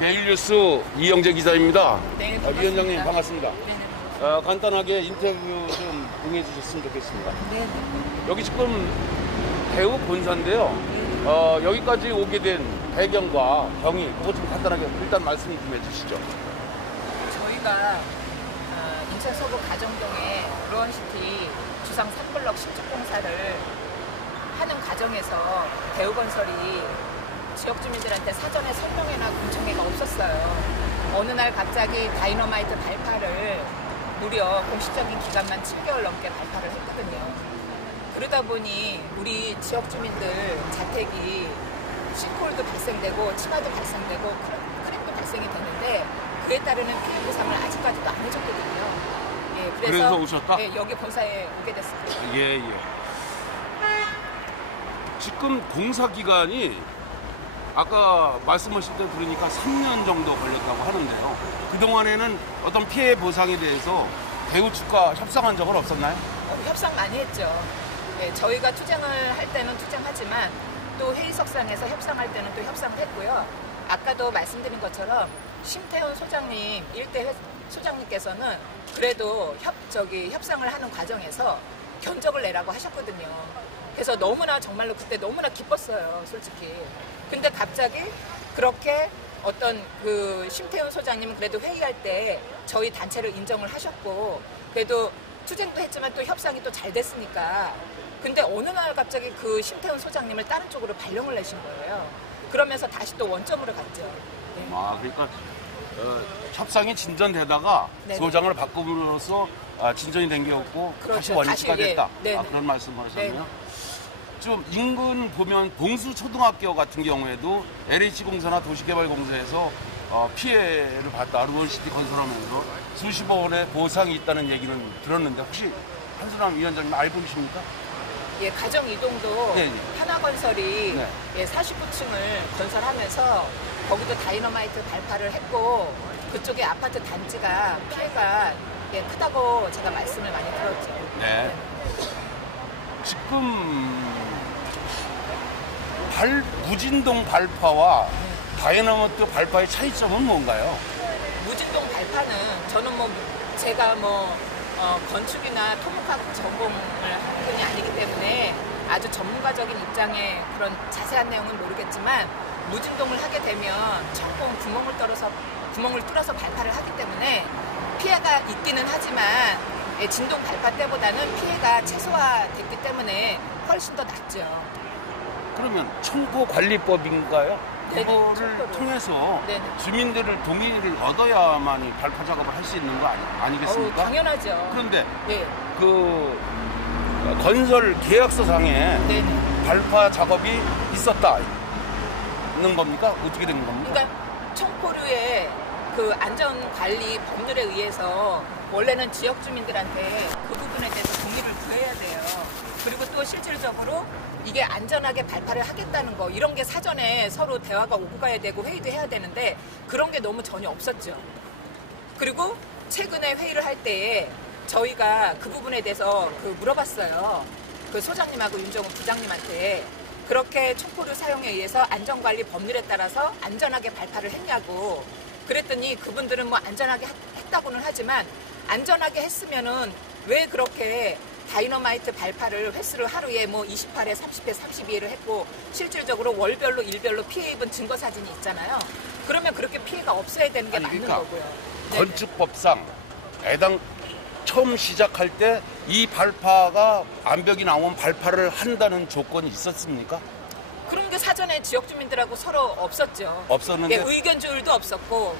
매일뉴스 이영재 기자입니다. 네, 위원장님 반갑습니다. 네네. 간단하게 인터뷰 좀 응해주셨으면 좋겠습니다. 네네. 여기 지금 대우 본사인데요. 여기까지 오게 된 배경과 경위 그거 좀 간단하게 일단 말씀 좀 해주시죠. 저희가 인천 서구 가정동에 로원시티 주상 3블럭 신축 공사를 하는 과정에서 대우건설이 지역 주민들한테 사전에 설명회나 공청회가 없었어요. 어느 날 갑자기 다이너마이트 발파를 무려 공식적인 기간만 7개월 넘게 발파를 했거든요. 그러다 보니 우리 지역 주민들 자택이 싱크홀도 발생되고 치마도 발생되고 크랙도 발생이 되는데 그에 따르는 피해 보상을 아직까지도 안 해줬거든요. 예, 그래서 오셨다? 예, 여기 본사에 오게 됐습니다. 예. 지금 공사 기간이 아까 말씀하실 때 들으니까 3년 정도 걸렸다고 하는데요. 그동안에는 어떤 피해 보상에 대해서 대우 측과 협상한 적은 없었나요? 협상 많이 했죠. 예, 저희가 투쟁을 할 때는 투쟁하지만 또 회의석상에서 협상할 때는 또 협상을 했고요. 아까도 말씀드린 것처럼 심태훈 소장님, 일대 소장님께서는 그래도 협상을 하는 과정에서 견적을 내라고 하셨거든요. 그래서 정말로 그때 너무나 기뻤어요, 솔직히. 근데 갑자기 그렇게 어떤 그 심태훈 소장님은 그래도 회의할 때 저희 단체를 인정을 하셨고 그래도 투쟁도 했지만 또 협상이 또 잘 됐으니까 근데 어느 날 갑자기 그 심태훈 소장님을 다른 쪽으로 발령을 내신 거예요. 그러면서 다시 또 원점으로 갔죠. 네. 그러니까 협상이 진전되다가 네네. 소장을 바꿈으로써 진전이 된 게 없고 그렇죠. 다시 원위치가 됐다. 예. 그런 말씀을 하셨네요. 네네. 좀 인근 보면 봉수초등학교 같은 경우에도 LH공사나 도시개발공사에서 피해를 봤다. 로원시티 건설하면서 수십억 원의 보상이 있다는 얘기는 들었는데 혹시 한순남 위원장님 알고 계십니까? 예, 가정 이동도 네. 하나건설이 네. 예, 49층을 건설하면서 거기도 다이너마이트 발파를 했고 그쪽에 아파트 단지가 피해가 예, 크다고 제가 말씀을 많이 들었죠. 네. 지금 무진동 발파와 다이너마이트 발파의 차이점은 뭔가요? 무진동 발파는 저는 제가 건축이나 토목학 전공을 하는 분이 아니기 때문에 아주 전문가적인 입장의 그런 자세한 내용은 모르겠지만 무진동을 하게 되면 철공 구멍을 뚫어서 발파를 하기 때문에 피해가 있기는 하지만 진동 발파 때보다는 피해가 최소화됐기 때문에 훨씬 더 낫죠. 그러면 청포관리법인가요? 네네, 그거를 청포를. 통해서 네네. 주민들을 동의를 얻어야만이 발파 작업을 할 수 있는 거 아니겠습니까? 당연하죠. 그런데 네. 그 건설 계약서상에 네네. 발파 작업이 있었다는 겁니까? 어떻게 된 겁니까? 그러니까 청포류의 그 안전관리 법률에 의해서 원래는 지역 주민들한테 그 부분에 대해서 동의를 구해야 돼요. 그리고 또 실질적으로 이게 안전하게 발파를 하겠다는 거 이런 게 사전에 서로 대화가 오고 가야 되고 회의도 해야 되는데 그런 게 너무 전혀 없었죠. 그리고 최근에 회의를 할 때에 저희가 그 부분에 대해서 물어봤어요. 그 소장님하고 윤정훈 부장님한테 그렇게 청포류 사용에 의해서 안전관리 법률에 따라서 안전하게 발파를 했냐고 그랬더니 그분들은 안전하게 했다고는 하지만 안전하게 했으면은 왜 그렇게 다이너마이트 발파를 횟수를 하루에 28회, 30회, 32회를 했고 실질적으로 월별로 일별로 피해 입은 증거 사진이 있잖아요. 그러면 그렇게 피해가 없어야 되는 게 맞는 거고요. 건축법상 해당 처음 시작할 때 이 발파가 암벽이 나오면 발파를 한다는 조건이 있었습니까? 그런 게 사전에 지역 주민들하고 서로 없었죠. 없었는데 의견 조율도 없었고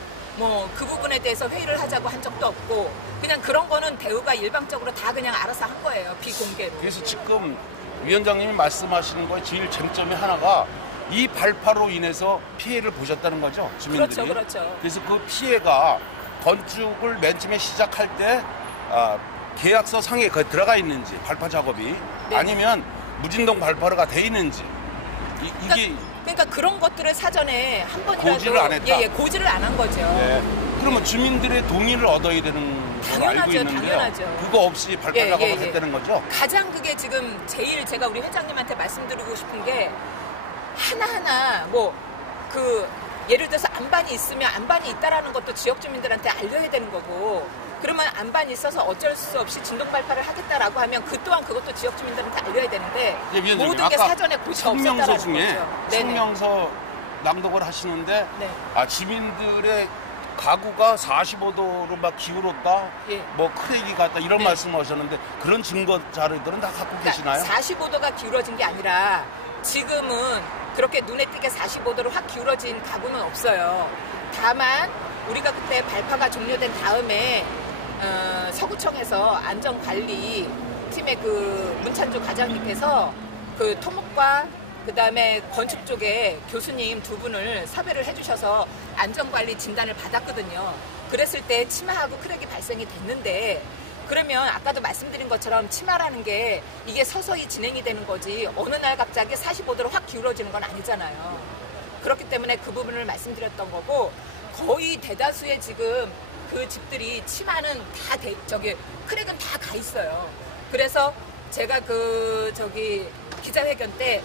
그 부분에 대해서 회의를 하자고 한 적도 없고 그냥 그런 거는 대우가 일방적으로 다 그냥 알아서 한 거예요. 비공개로. 그래서 지금 위원장님이 말씀하시는 거에 제일 쟁점이 하나가 이 발파로 인해서 피해를 보셨다는 거죠, 주민들이. 그렇죠. 그래서 그 피해가 건축을 맨 처음에 시작할 때 계약서 상에 들어가 있는지 발파 작업이 네. 아니면 무진동 발파가 돼 있는지 이게 그러니까 그런 것들을 사전에 한 번이라도 고지를 안 했다. 고지를 안 한 거죠. 네. 그러면 주민들의 동의를 얻어야 되는 걸 알고 있는데요. 당연하죠. 그거 없이 발파 작업을 했다는 거죠? 가장 그게 지금 제일 제가 우리 회장님한테 말씀드리고 싶은 게 하나하나 예를 들어서 안반이 있으면 안반이 있다라는 것도 지역 주민들한테 알려야 되는 거고, 그러면 안반이 있어서 어쩔 수 없이 진동 발파를 하겠다라고 하면 그 또한 그것도 지역 주민들한테 알려야 되는데 모든 게 사전에 고지가 없었다라는 거죠. 성명서 낭독을 하시는데 네. 지민들의 가구가 45도로 막 기울었다, 예. 뭐 크랙이 갔다 이런 네. 말씀을 하셨는데 그런 증거 자료들은 다 갖고 계시나요? 45도가 기울어진 게 아니라 지금은 그렇게 눈에 띄게 45도로 확 기울어진 가구는 없어요. 다만 우리가 그때 발파가 종료된 다음에 서구청에서 안전관리 팀의 그 문찬주 과장님께서 그 토목과 그 다음에 건축 쪽에 교수님 두 분을 섭외를 해주셔서 안전관리 진단을 받았거든요. 그랬을 때 치마하고 크랙이 발생이 됐는데, 그러면 아까도 말씀드린 것처럼 치마라는 게 이게 서서히 진행이 되는 거지 어느 날 갑자기 45도로 확 기울어지는 건 아니잖아요. 그렇기 때문에 그 부분을 말씀드렸던 거고, 거의 대다수의 지금 그 집들이 치마는 다 크랙은 다 가 있어요. 그래서 제가 기자회견 때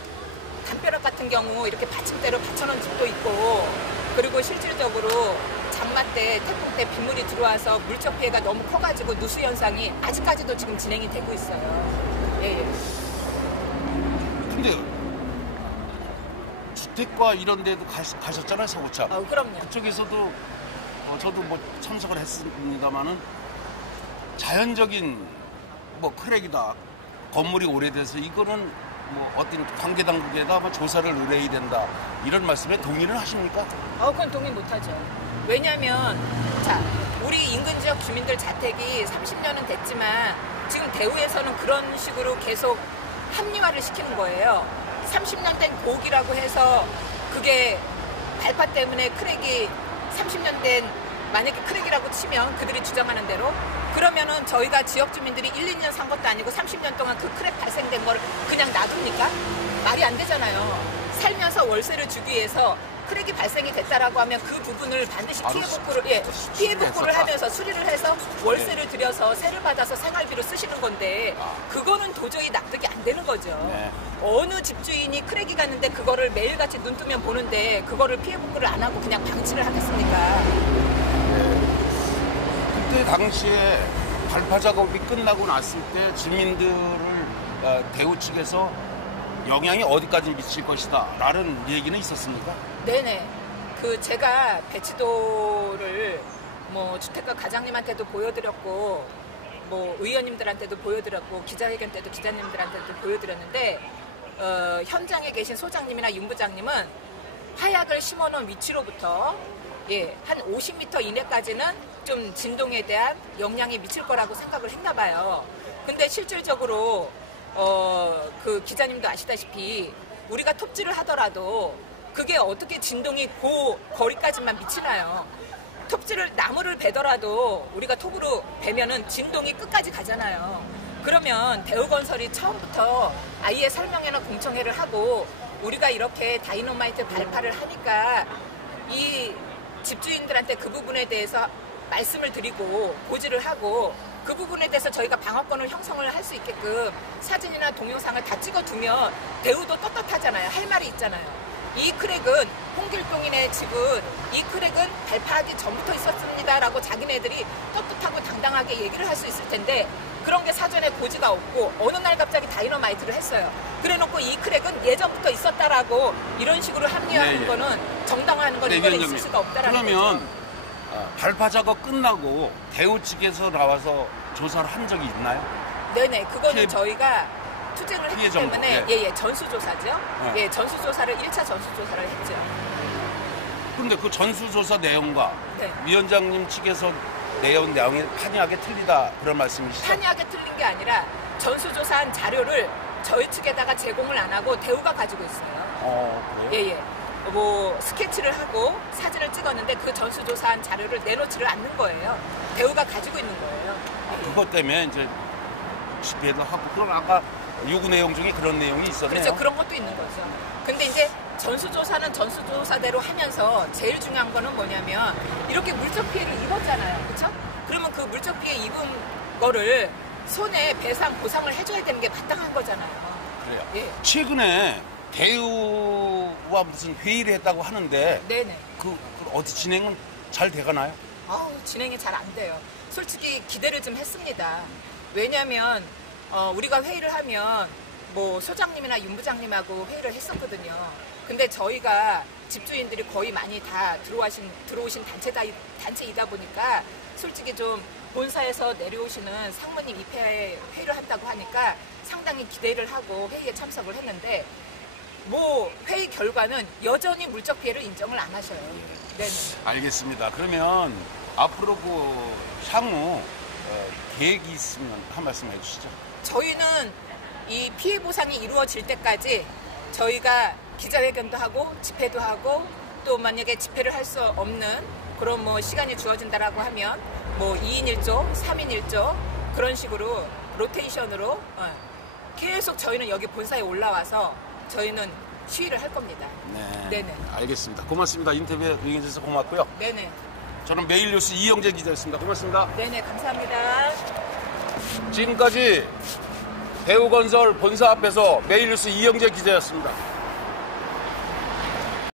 담벼락 같은 경우 이렇게 받침대로 받쳐놓은 집도 있고, 그리고 실질적으로 장마 때, 태풍 때 빗물이 들어와서 물적 피해가 너무 커가지고 누수 현상이 아직까지도 지금 진행이 되고 있어요. 예. 근데 주택가 이런 데도 가셨잖아요, 서구청. 그럼요. 그쪽에서도 저도 뭐 참석을 했습니다만은 자연적인 뭐 크랙이다, 건물이 오래돼서 이거는 뭐 어떤 관계 당국에다 뭐 조사를 의뢰해야 된다, 이런 말씀에 동의를 하십니까? 그건 동의 못하죠. 왜냐하면 우리 인근 지역 주민들 자택이 30년은 됐지만 지금 대우에서는 그런 식으로 계속 합리화를 시키는 거예요. 30년 된 고기라고 해서 그게 발파 때문에 크랙이 30년 된 만약에 크랙이라고 치면 그들이 주장하는 대로, 그러면은 저희가 지역 주민들이 1, 2년 산 것도 아니고 30년 동안 그 크랙 발생된 걸 그냥 놔둡니까? 말이 안 되잖아요. 살면서 월세를 주기 위해서 크랙이 발생이 됐다라고 하면 그 부분을 반드시 피해 복구를 하면서 수리를 해서 월세를 들여서 세를 받아서 생활비로 쓰시는 건데, 그거는 도저히 납득이 안 되는 거죠. 네. 어느 집주인이 크랙이 갔는데 그거를 매일같이 눈 뜨면 보는데 그거를 피해 복구를 안 하고 그냥 방치를 하겠습니까? 그때 당시에 발파 작업이 끝나고 났을 때 주민들을 대우 측에서 영향이 어디까지 미칠 것이다 라는 얘기는 있었습니까? 네네. 제가 배치도를 뭐 주택가 과장님한테도 보여드렸고, 뭐 의원님들한테도 보여드렸고, 기자회견 때도 기자님들한테도 보여드렸는데, 현장에 계신 소장님이나 윤부장님은 하약을 심어놓은 위치로부터 한 50m 이내까지는 좀 진동에 대한 영향이 미칠 거라고 생각을 했나 봐요. 근데 실질적으로 그 기자님도 아시다시피 우리가 톱질을 하더라도 그게 어떻게 진동이 그 거리까지만 미치나요? 나무를 베더라도 우리가 톱으로 베면은 진동이 끝까지 가잖아요. 그러면 대우건설이 처음부터 아예 설명회나 공청회를 하고 우리가 이렇게 다이너마이트 발파를 하니까 이 집주인들한테 그 부분에 대해서 말씀을 드리고 고지를 하고, 그 부분에 대해서 저희가 방어권을 형성을 할 수 있게끔 사진이나 동영상을 다 찍어두면 대우도 떳떳하잖아요. 할 말이 있잖아요. 이 크랙은 홍길동이네 집은 이 크랙은 발파하기 전부터 있었습니다라고 자기네들이 떳떳하고 당당하게 얘기를 할 수 있을 텐데, 그런 게 사전에 고지가 없고 어느 날 갑자기 다이너마이트를 했어요. 그래놓고 이 크랙은 예전부터 있었다라고 이런 식으로 합리화하는 거는 정당화하는 건 이거는 있을 수가 없다라는 거죠. 그러면 발파 작업 끝나고 대우 측에서 나와서 조사를 한 적이 있나요? 네네. 그거는 저희가 투쟁을 했기 때문에 전수조사죠. 네. 전수조사를 1차 전수조사를 했죠. 그런데 그 전수조사 내용과 위원장님 측에서 내용이 판이하게 틀리다, 그런 말씀이시죠? 판이하게 틀린 게 아니라 전수조사한 자료를 저희 측에다가 제공을 안 하고 대우가 가지고 있어요. 그래요? 뭐 스케치를 하고 사진을 찍었는데 그 전수조사한 자료를 내놓지를 않는 거예요. 대우가 가지고 있는 거예요. 그것 때문에 이제 집회도 하고, 그럼 아까 요구 내용 중에 그런 내용이 있었네요. 그렇죠. 그런 것도 있는 거죠. 근데 이제 전수조사는 전수조사대로 하면서 제일 중요한 거는 뭐냐면, 이렇게 물적 피해를 입었잖아요. 그렇죠? 그러면 그 물적 피해 입은 거를 손해 배상 보상을 해줘야 되는 게 마땅한 거잖아요. 그래요. 예. 최근에 대우와 무슨 회의를 했다고 하는데 네네. 그 어디 진행은 잘 돼가나요? 진행이 잘 안 돼요. 솔직히 기대를 좀 했습니다. 왜냐하면 우리가 회의를 하면 뭐 소장님이나 윤 부장님하고 회의를 했었거든요. 근데 저희가 집주인들이 거의 많이 다 들어오신 단체이다 보니까 솔직히 좀 본사에서 내려오시는 상무님 입회에 회의를 한다고 하니까 상당히 기대를 하고 회의에 참석을 했는데 뭐 회의 결과는 여전히 물적 피해를 인정을 안 하셔요. 네네. 알겠습니다. 그러면 앞으로 향후 계획이 있으면 한 말씀 해주시죠. 저희는 이 피해 보상이 이루어질 때까지 저희가 기자회견도 하고 집회도 하고 또 만약에 집회를 할 수 없는 그런 뭐 시간이 주어진다라고 하면 뭐 2인 1조, 3인 1조 그런 식으로 로테이션으로 계속 저희는 여기 본사에 올라와서 저희는 시위를 할 겁니다. 네. 네네. 알겠습니다. 고맙습니다. 인터뷰에 응해주셔서 고맙고요. 네네. 저는 매일뉴스 이영재 기자였습니다. 고맙습니다. 네네, 감사합니다. 지금까지 대우건설 본사 앞에서 매일뉴스 이영재 기자였습니다.